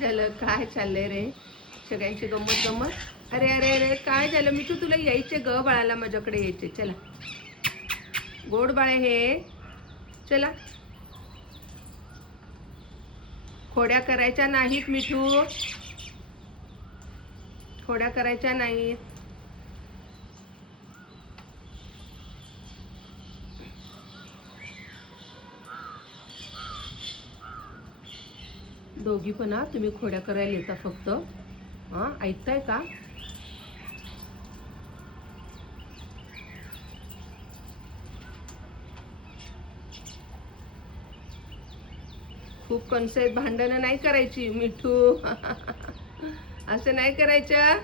झालं? काय चाललंय रे? सगळ्यांची गंमत गंमत. अरे अरे अरे काय झालं मिठू? तुला यायचे ग बाळाला, माझ्याकडे यायचे. चला गोड बाळे हे. चला खोड्या करायच्या नाहीत मिठू, खोड्या करायच्या नाहीत. दोघी पण हा, तुम्ही खोड्या करायला येता फक्त. हा ऐकताय का? खूप कणसं आहेत, भांडणं नाही करायची मिठू. असं नाही करायचं.